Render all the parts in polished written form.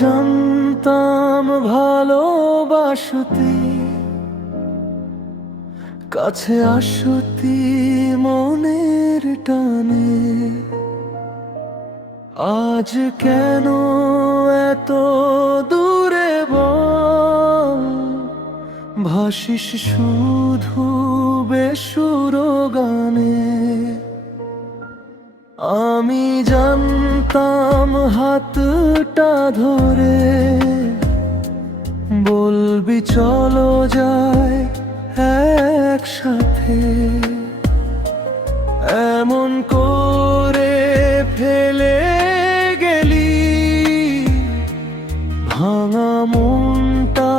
জানতাম ভালোবাসতি, কাছে আসতি মনের টানে। আজ কেন এত দূরে বল, ভাসিস শুধু বেসুর গানে। আমি জানতাম হাতটা ধরে বলবি চলো যাই একসাথে। এমন করে ফেলে গেলি ভাঙা মনটা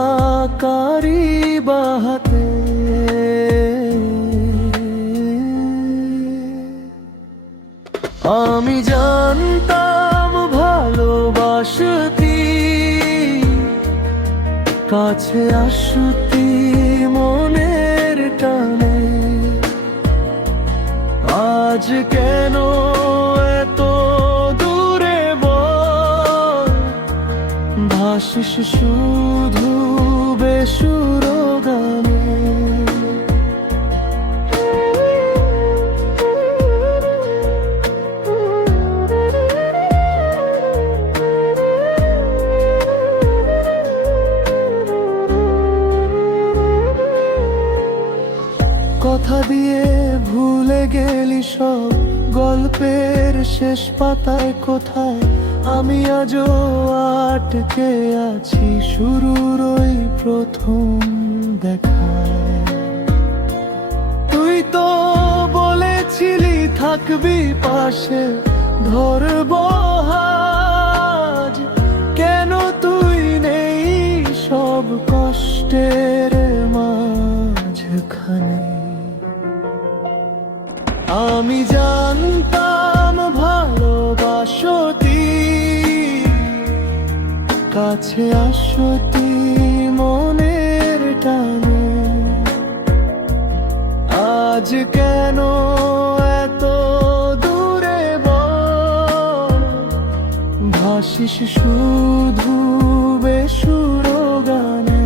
কারি বাহাতে। আমি জানতাম ভালোবাসতি, কাছে আসতি মনের টানে। আজ কেন এত দূরে বল, ভাসিস শুধু বেসুর গানে। কথা দিয়ে ভুলে গেলি সব গল্পের শেষ পাতায় কোথায়। আমি আজও আটকে আছি শুরুর ওই প্রথম দেখায়। তুই তো বলেছিলি থাকবি পাশে, ধরবো হাত। কেন তুই নেই সব কষ্টের মাঝখানে। আমি জানতাম ভালোবাসতি, কাছে আসতি মনের টানে। আজ কেন এত দূরে বল, ভাসিস শুধু বেসুর গানে।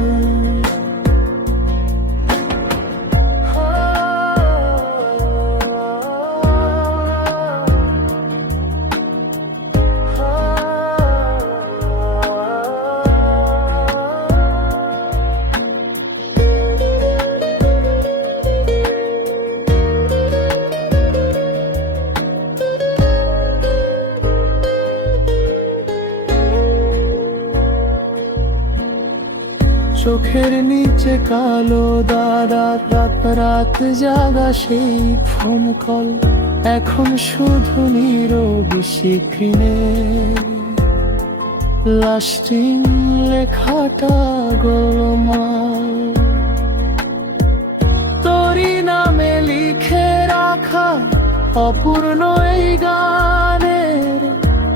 চোখের নিচে কালো দাদা, রাত রাত জাগা সেই ফোন কল। এখন শুধু নীরবি স্ক্রিনে লাস্টিং লেখাটা গোলমাল। তোরই নামে লিখে রাখা অপূর্ণ এই গানের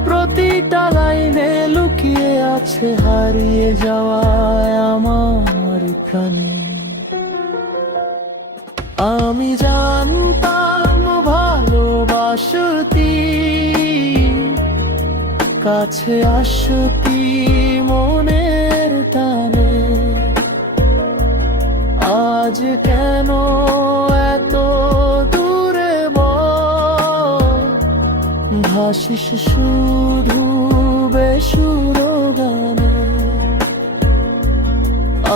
প্রতিটা লাইনে লুকিয়ে আছে হারিয়ে যাওয়ায় আমার প্রাণ। আমি জানতাম ভালোবাসতি, কাছে আসতি মনের টানে। আজ কেন এত দূরে বল, ভাসিস শুধু বেসুর গানে।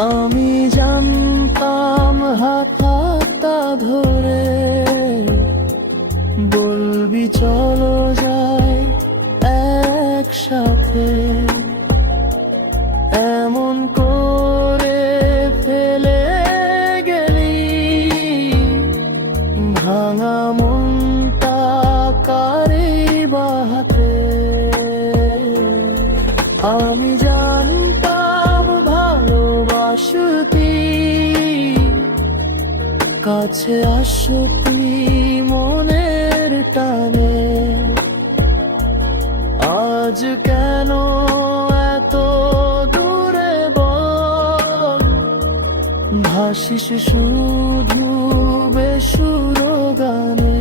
আমি জানতাম হাতটা ধরে বলবি চলো যাই একসাথে। এমন করে ফেলে গেলি ভাঙা মনটা কারি বাহাতে। আমি জানতাম ভালোবাসতি, কাছে আসতি মনের টানে। আজ কেন এত দূরে বল, ভাসিস শুধু বেসুর গানে।